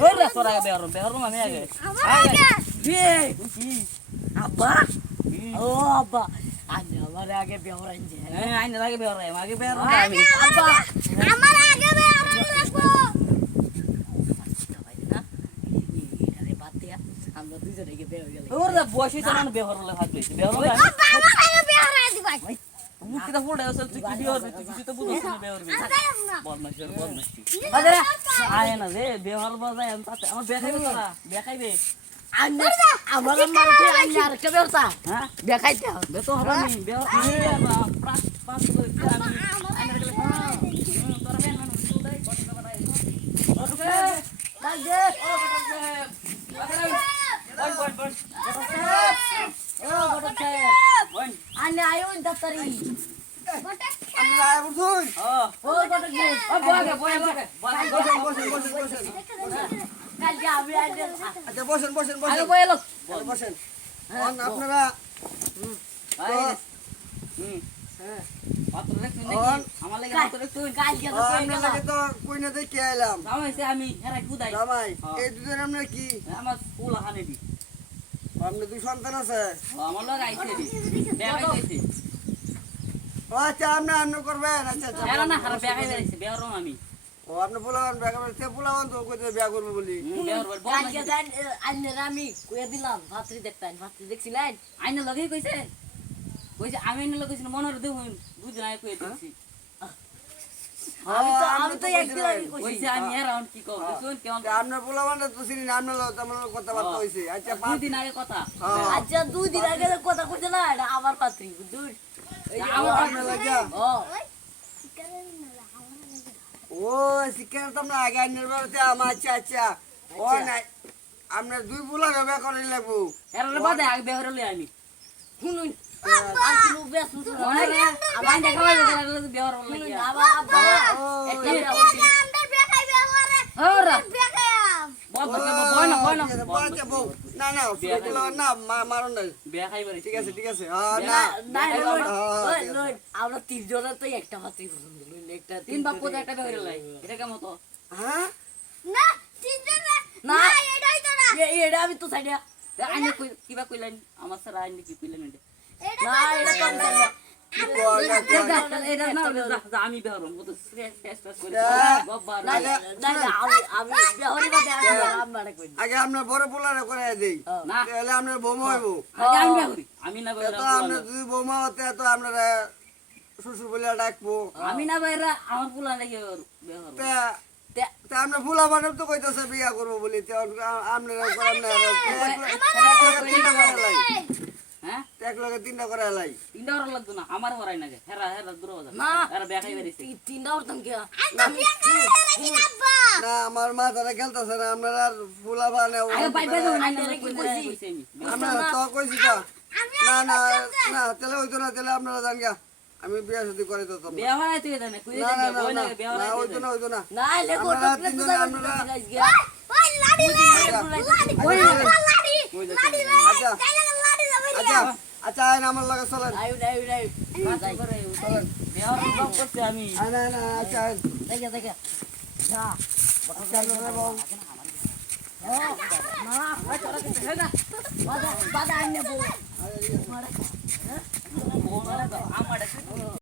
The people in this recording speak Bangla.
Ora তোরা বেহর বেহর আমি আগে আব্বা ও আব্বা আগে আমার আগে বেহর আনছে হ্যাঁ আইনে আগে বেহর আগে বেহর আমি আব্বা আমার আগে বেহর লাগবো আরে বাতিয়া আমরা দুজনে আগে বেহর গেল ওরা বসে তো না বেহর লাগে হাত লইছে বেহর আব্বা আমার আগে বেহর আই দিবা তুমি কিটা ফুল দাও তুই কি বেহর তুই তো বুঝছ না বেহর বদমাশ বদমাশ বাজারে আয় না রে বেহর বাজায় আমার বেখাইবে তোরা বেখাইবে আমার মারতে আইনা আর কে বেরতা হ্যাঁ দেখাইতে হবে তো হবে নি বের পাঁচ পাঁচ করে আমি আইনা গেলে তোরা বেন মানুষ তো দেই কথা বাড়াই ওকে কাল দে ও বট ও বট বন আইনা আয়ো দপ্তরি বট আমরা আয় বুঝুন ও বট গে ও বগে বসেন কাল যাবে আচ্ছা বসেন আরে বলো বসেন আপনারা হ্যাঁ পাত্র রাখছেন নাকি আমার লাগি পাত্র রাখছেন কাল কে তো কইনা লাগে তো কইনা দে কে আইলাম জামাইছে আমি এরা কুদাই জামাই এই দুজন আমরা কি আমার ফুল হানে দি আপনার দুই সন্তান আছে আমার লগ আইছে দি বেগাই যাইছে আচ্ছা আপনি করবেন আচ্ছা এরা না হারা বেগাই যাইছে বেরম আমি ও আপনি পোলাওয়ান পোলাওয়ান তো কইতে বিয়া করবে বলি কালকে দেন আইনের আমি কইয়া দিলাম ভাত্রি দেখতেন ভাত্রি দেখছিলেন আইনে লগে কইছে আমি আইনে লগে কইছি মনের দেখুন বুঝ না কইতে দিছি আমি তো একদিন আগে কইছি আমি এরাউন্ড কি কও শুন কেমন আপনার পোলাওয়ান তো চিনি না আপনার তেমন কথাবার্তা হইছে আচ্ছা 5 দিন আগে কথা আচ্ছা 2 দিন আগে কথা কইছে না এটা আমার পাত্রী বুঝুন এই আমার আপনার লাগিয়া ও শিক্ষা তো আমরা আগে নির্বাচনে আমার আচ্ছা ও নাই আমরা দুই বুলা রবে করে লাগবো এর বাদে আগে বেহরে লই আমি শুনুন আর কি বেশ শুনুন আমার দেখাও যে বেহরে লাগি আব্বা একটা আমরা বেখাইবে আমারে ওরা বেখায়াম না না না মারুন না বেখাইবে ঠিক আছে না না আমরা তিন জনের তো একটা মাত্রই পছন্দ একটা তিন বাপ কোথা একটা বেহরে লাই এটা কেমন তো হ্যাঁ না তিন জন না এটাই তো না এটা আমি তো সাইডা আইনে কই কিবা কইলেন আমার স্যার আইনে কি কইলেন এটা না এটা কম না এটা না আমি বেহরম কত শেষ করে বাবা না আমি বেহরি বাদে আমরা কই আগে আমরা বড় পোলারে করে দেই না তাহলে আমরা বোমা হইবো আগে আমি বেহরি আমি না বেহরি তো আমরা দুই বোমা হতে তো আমরা শ্বশুর বলে ডাকবো আমি না বাইরা আমার পোলা লাগে বেহর তা আমরা পোলা বানাব তো কইতাছে বিয়া করব বলি তে আমরা করাম না হ্যাঁ এক লগে তিনটা করে লাই তিনটা করে লাগতো না আমার হরাই না হেরা দূর হয়ে না এরা বেখাই বেরিছে তিনটা করতাম কি না আমার মা তারা খেলতাছে না আমরা আর পোলা বানাও আরে বাইবে না কি কইছি আমরা তো কইছি তো না না না তাহলে হইতো না তাহলে আপনারা জান গা আমি বিয়া শাদি করে তো তোমরা বিয়া হয় তুই জানে কই দে বই না বিয়া হয় হইতো না না লে কোটো তো আমরা ওই লাড়ি আচ্ছা আচ্ছা আচ্ছা আইন আমার লাগে চলেন আইউ চলেন বিয়া ব্লক করতে আমি না না আচ্ছা দেখে যা বাচ্চা রে বাবু না বাদা আইনে বউ আমার